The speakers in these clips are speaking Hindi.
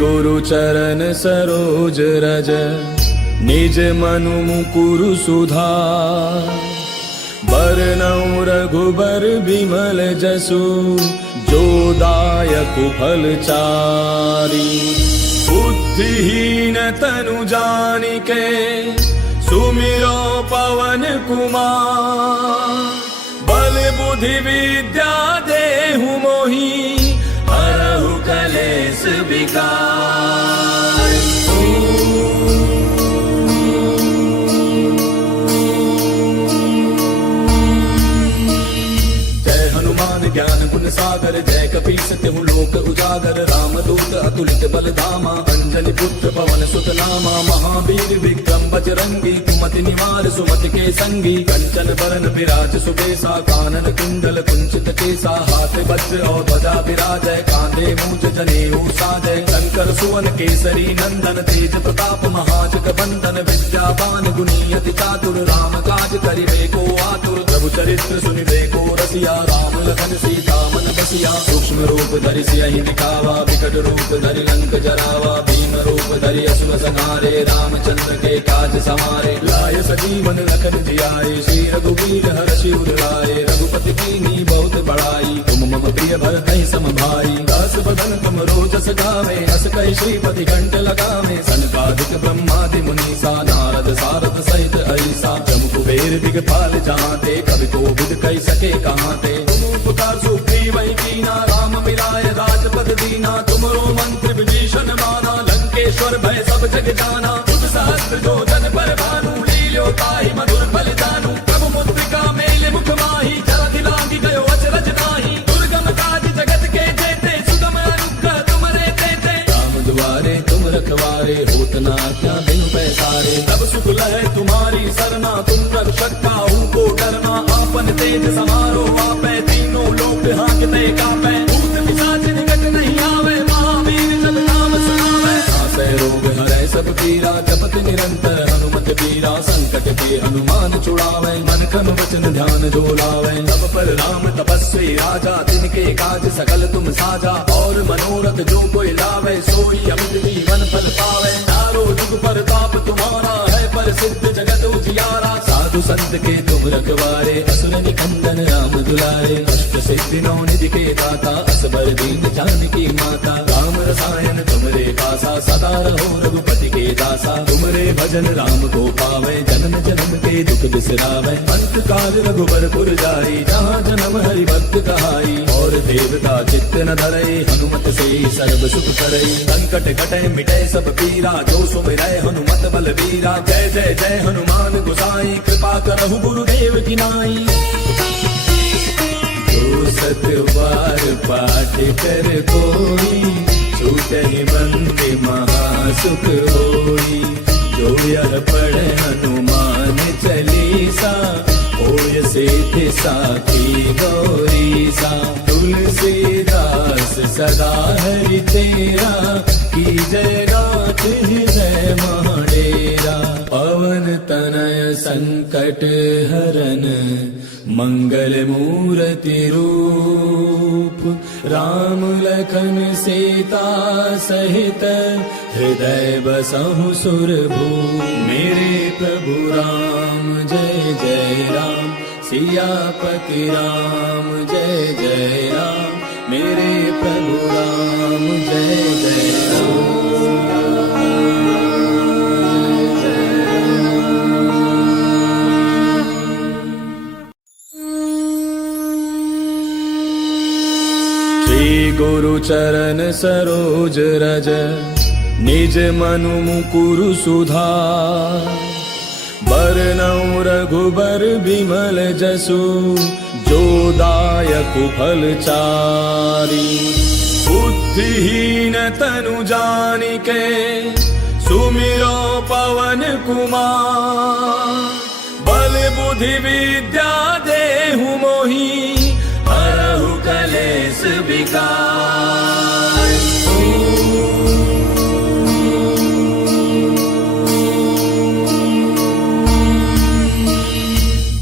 गुरु चरण सरोज रज निज मनु मुकुरु सुधार। बरनउँ रघुबर बिमल जसु जो दायक फल चारि। बुद्धिहीन तनु जानिके सुमिरो पवन कुमार। बल बुद्धि विद्या देहु मोहि हरहु कलेस विकार। जय हनुमान ज्ञान गुण सागर जय कपीस तिहु लोक उजागर। रामदूत अतुलित बल धामा अंजनी पुत्र पवन सुत नामा। महावीर विक्रम बजरंगी कुमति निवार सुमति के संगी। कंचन बरन विराज सुबेसा कानन कुंडल कुंचित केसा। हाथ वज्र और ध्वजा विराजय कांधे मूंज जनेऊ साजय। शंकर सुवन केसरी नंदन तेज प्रताप महाजग बंदन। विद्यावान गुणी अति चातुर राम काज करिबे को आतुर। प्रभु चरित्र सुनिबे को रसिया राम लखन सीता मन बसिया। सूक्ष्म रूप धरि सियहि दिखावा विकट रूप धरि लंक जरावा। भीम रूप धरि असुर संहारे रामचंद्र के काज समारे। लाय सजीवन लखन जियाए श्री रघुवीर हर्षि उर लाए। रघुपति कीन्ही बहुत बड़ाई तुम मम प्रिय भरतहि सम भाई। दास बदन तुम रोजस गावे अस कहि श्रीपति कंठ लगावे। सनकादिक ब्रह्मादि मुनीसा नारद सारद सहित ऐसा। जम कुबेर दिगपाल जहांते कवि कोविद कहि सके कहांते। तुम उपकार सुग्रीवहि कीना राम मिलाय राजपद दीना। तुमरो मंत्र विभीषण माना लंकेश्वर भय सब जग जाना। तुम सहस्त्र जो जन पर भानु लील्यो ताहि मधुर फल जानू। प्रभु मुद्रिका मेल मुख माहि जलधि लांघि गयो अचरज नाहि। दुर्गम काज जगत के जेते सुगम अनुग्रह तुमरे तेते। राम दुआरे तुम रखवारे होत न आज्ञा बिनु पैसारे। तब सुख लहै तुम्हारी सरना तुम रक्षक काहू को डरना। आपन तेज समारो आपै तीनों लोक हांकते कापै। भूत पिशाच निकट नहीं आवे महावीर जब नाम सुनावे। नासै रोग हरै सब पीरा जपत निरंतर हनुमत बीरा। संकट के हनुमान छुड़ावे मन क्रम वचन ध्यान जो लावे। तब पर राम तपस्वी राजा तिनके काज सकल तुम साजा। और मनोरथ जो कोई लावे सोई अमित जीवन फल पावे। चारों जुग परताप तुम्हारा है प्रसिद्ध जगत उजियारा। साधु संत के तुम रखवारे असुर निकंदन राम दुलारे। अष्ट सिद्धि नौ निधि के दाता असबर दीन जानकी माता। राम रसायन तुमरे पासा सदा रहो रघुपति के दासा। तुमरे भजन राम को पावे जन्म जन्म के दुख बिसरावे। अंत काल रघुबर पुर जाई जहाँ जन्म हरि भक्त कहाई। और देवता चित्त न धरई हनुमत से सर्व सुख करई। संकट कटै मिटै सब पीरा जो सुमिरै हनुमत बलवीरा। जय जय जय हनुमान गोसाई कृपा करहु गुरुदेव की नाई। जो सत बार पाठ कर कोई छूटहि बंदे महासुख होई। जो यह पढ़े हनुमान चालीसा होय सिद्धि साखी गौरीसा। तुलसीदास सदा हरि तेरा की जय गाथ हृदय महडेरा। पवन तनय संकट हरन मंगल मूर्ति रूप। राम लखन सीता सहित हृदय बसहु सुरभूप। मेरे प्रभु राम जय जय राम सियापति राम जय जय राम। मेरे प्रभु राम जय जय राम। गुरु चरण सरोज रज निज मनु मुकुरु सुधार। बरनउँ रघुबर बिमल जसु जो दायक फल चारि। बुद्धिहीन तनु जानिके सुमिरो पवन कुमार। बल बुद्धि विद्या देहु मोहि हरहु कलेस विकार।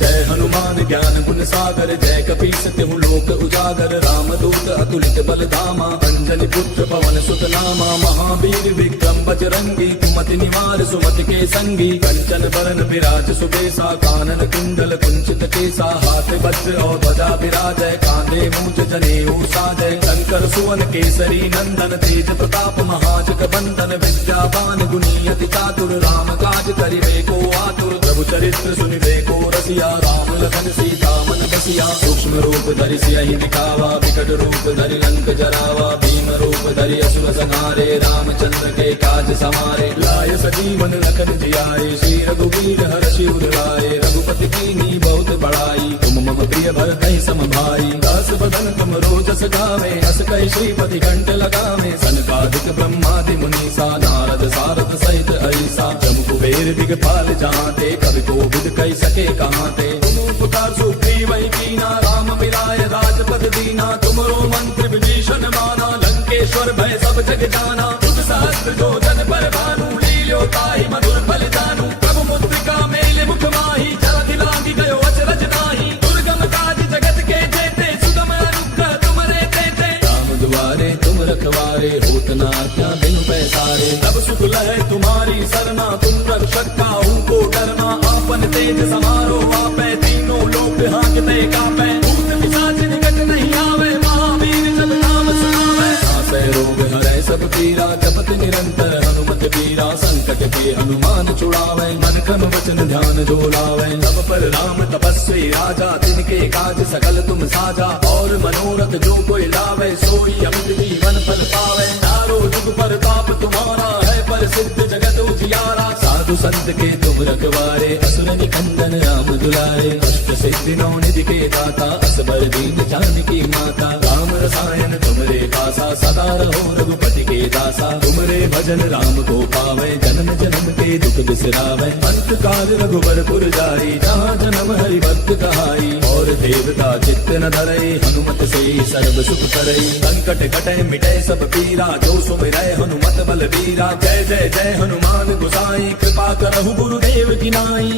जय हनुमान ज्ञान गुण सागर जय कपीस तिहु लोक उजागर रामदूत अतुलित बल धामा अंजनी पुत्र पवन सुत नामा महावीर विक्रम बजरंगी कुमति निवार सुमति के संगी कंचन बरन विराज सुबेसा कानन कुंडल कुंचित केसा हाथ वज्र और ध्वजा विराजय कांधे मूंज जनेऊ साजय शंकर सुवन केसरी नंदन तेज प्रताप महाजग बंदन विद्यावान गुणी अति चातुर राम काज करिबे को आतुर प्रभु चरित्र सुनिबे को रसिया राम लखन सीता मन बसिया सूक्ष्म रूप धरि सियहि दिखावा विकट रूप धरि लंक जरावा भीम रूप धरि असुर संहारे रामचंद्र के काज समारे लाय सजीवन लखन जियाए श्री रघुवीर हर्षि उर लाए रघुपति कीन्ही बहुत बड़ाई तुम मम प्रिय भरतहि सम भाई दास बदन तुम रोजस गावे अस कहि श्रीपति घंट लगावे सनकादिक ब्रह्मादि मुनीसा नारद सारद सहित ऐसा जम कुबेर दिगपाल जहांते कवि कोविद कहि सके कहांते तुम उपकार सुग्रीव कीना राम मिलाय राजपद दीना तुमरो मंत्र विभीषण माना लंकेश्वर भय सब जग जाना तुझ सहस्त्र जो जन पर भानु लील्यो ताहि मधुर फल जानू प्रभु मुद्रिका मेल मुख माही जलधि लांघि गयो अचरज नाही दुर्गम काज जगत के जेते सुगम अनुग्रह तुमरे तेते राम दुआरे तुम रखवारे होत न आज्ञा बिनु पैसारे तब सुख लहै तुम्हारी सरना तुम रक्षक काहू को डरना आपन तेज समारो आपै तीनों लोक हांकते कापै भूत पिशाच निकट नहीं आवे महावीर जब नाम सुनावे नासै रोग हरै सब पीरा जपत निरंतर हनुमत वीरा संकट के हनुमान छुड़ावे मन क्रम वचन ध्यान जो लावे सब पर राम तपस्वी राजा तिनके काज सकल तुम साजा और मनोरथ जो कोई लावे सोई अमित जीवन फल पावे चारों जुग प्रताप तुम्हारा है प्रसिद्ध जगत उजियारा साधु संत के तुम रखवारे असुर निकंदन राम दुलारे अष्ट सिद्धि नौ निधि के दाता असबर दीन जानकी माता राम रसायन तुमरे पासा सदा रहो रघुपति के दासा तुमरे भजन राम को पावे जन्म जन्म के दुख बिसरावे अंत काल रघुबर पुर जाई जहाँ जन्म हरि भक्त कहाई और देवता चित्त न धरई हनुमत से सर्व सुख करई संकट कटै मिटै सब पीरा जो सुमिरै हनुमत बल वीरा जय जय जय हनुमान गोसाई कृपा करहु गुरुदेव की नाई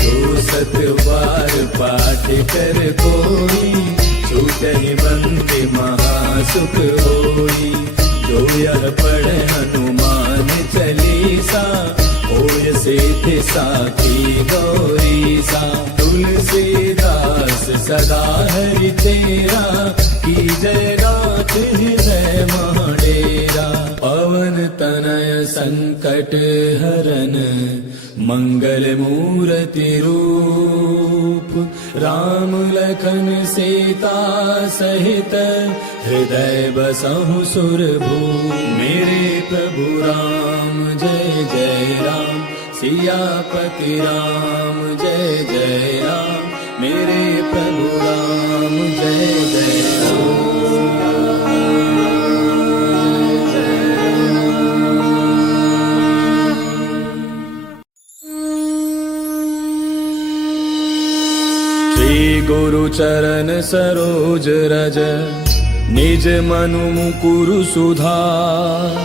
जो सत बार पाठ कर कोई छूटहि बंदे महासुख होई जो यह पढ़े हनुमान चालीसा होय सिद्धि साखी गौरीसा तुलसीदास सदा हरि तेरा की जय गाथ हृदय महडेरा पवन तनय संकट हरन मंगल मूर्ति रूप राम लखन सीता सहित हृदय बसहु सुरभूप मेरे प्रभु राम जय जय राम सियापति राम जय जय राम मेरे प्रभु राम जय जय राम गुरु चरण सरोज रज निज मनु मुकुरु सुधार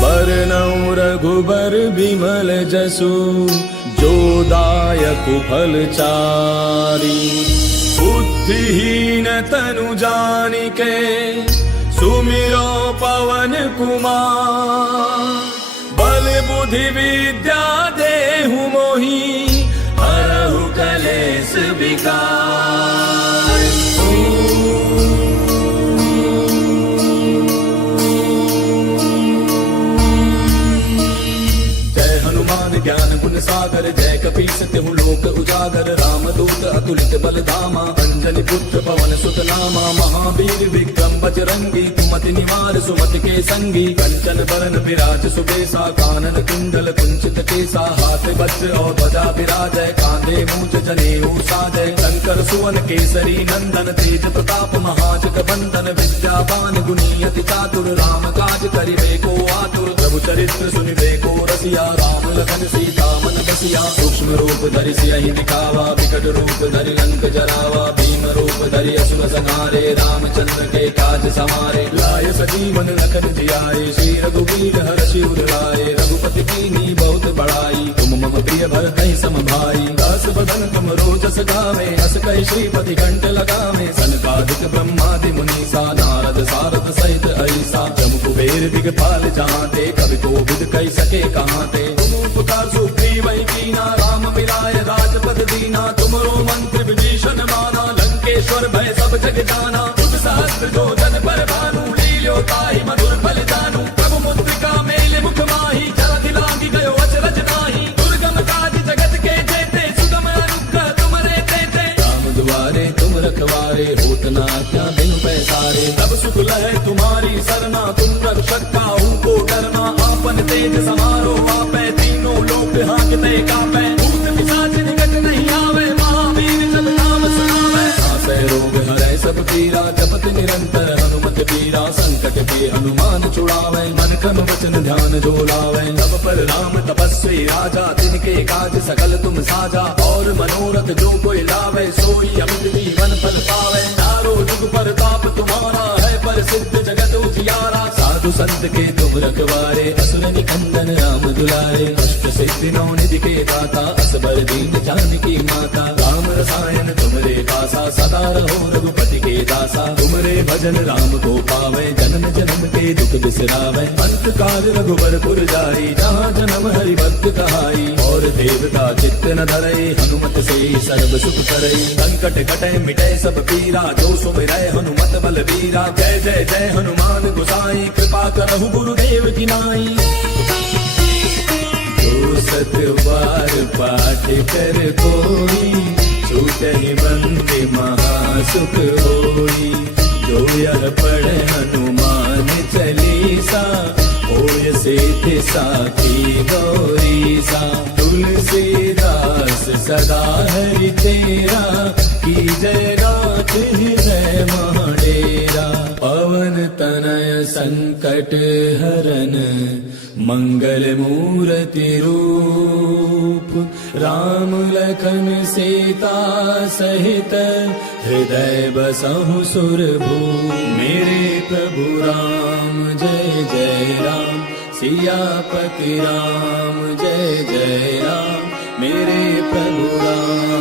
बरनउँ रघुबर बिमल जसु जो दायक फल चारि बुद्धिहीन तनु जानिके सुमिरो पवन कुमार बल बुद्धि विद्या देहु मोहि हरहु कलेश विकार जय हनुमान ज्ञान गुण सागर जय कपीस तिहु लोक उजागर रामदूत अतुलित बल धामा अंजनी पुत्र पवन सुत नामा महावीर विक्रम बजरंगी कुमति निवार सुमति के संगी कंचन बरन विराज सुबेसा कानन कुंडल कुंचित केसा हाथ वज्र और ध्वजा विराजय कांधे मूंज जनेऊ साजय शंकर सुवन केसरी नंदन तेज प्रताप महाजग बंदन विद्यावान गुणी अति चातुर राम काज करिबे को आतुर प्रभु चरित्र सुनिबे को रसिया राम लखन सीता मन बसिया सूक्ष्म रूप धरि सियहि दिखावा, विकट रूप धरि लंक जरावा, भीम रूप धरि असुर संहारे, रामचंद्र के काज समारे। लाय सजीवन लखन जियाए, श्री रघुवीर हर्षि उर लाए, रघुपति कीन्ही बहुत बड़ाई, तुम मम प्रिय भरतहि सम भाई। दास बदन तुम रोजस गावे, हस कहि श्रीपति कंठ लगावे, सनकादिक ब्रह्मादि मुनीसा, नारद सारद सहित ऐसा। जम कुबेर दिगपाल जहाँते, कवि कोविद कहि सके कहाँते। तुम उपकार सुग्रीव कीना, राम मिलाय राजपद दीना, तुमरो मंत्र विभीषण माना, लंकेश्वर भय सब जग जाना। तुम सहस्त्र जो जन पर भानु, लील्यो ताहि मधुर फल जानू। प्रभु मुद्रिका मेले मुख माही, जलधि लांघि गयो अचरज नाही। दुर्गम काज जगत के जेते, सुगम अनुग्रह तुमरे तेते। राम दुआरे तुम रखवारे, होत न आज्ञा बिनु पैसारे। तब सुख लहै तुम्हारी सरना, तुम रक्षक काहू को डरना। आपन तेज समारो आपै, तीनों लोक हांकते कापै। भूत पिशाच निकट नहीं आवे, महावीर जब नाम सुनावे। नासै रोग हरै सब पीरा, जपत निरंतर हनुमत बीरा। संकट के हनुमान छुड़ावे, मन क्रम वचन ध्यान जो लावे। तब पर राम तपस्वी राजा, तिनके काज सकल तुम साजा। और मनोरथ जो कोई लावे, सोई अमित जीवन फल पावे। चारों जुग परताप तुम्हारा है, प्रसिद्ध जगत उजियारा। साधु संत के तुम रखवारे, असुर निकंदन राम दुलारे। अष्ट सिद्धि नौ निधि के दाता, असबर दीन जानकी माता। राम रसायन तुमरे पासा, सदा रहो रघुपति के दासा। तुमरे भजन राम को पावे, जन्म जन्म के दुख बिसरावे। अंत काल रघुबर पुर जाई, जहाँ जन्म हरि भक्त कहाई। और देवता चित्त न धरई, हनुमत से सर्व सुख करई। संकट कटै मिटै सब पीरा, जो सुमिरै हनुमत बल बीरा। जय जय जय हनुमान गोसाई, कृपा करहु गुरुदेव की नाई। जो सत बार पाठ कर कोई, छूटहि बंदे महासुख होई। जो यह पढ़े हनुमान चालीसा, होय सिद्धि साखी गौरीसा। तुलसीदास सदा हरि तेरा, की जय नाथ हृदय महडेरा। पवन तनय संकट हरन, मंगल मूर्ति रूप। राम लखन सीता सहित, हृदय बसहु सुरभूप। मेरे प्रभु राम जय जय राम, सियापति राम जय जय राम। मेरे प्रभु राम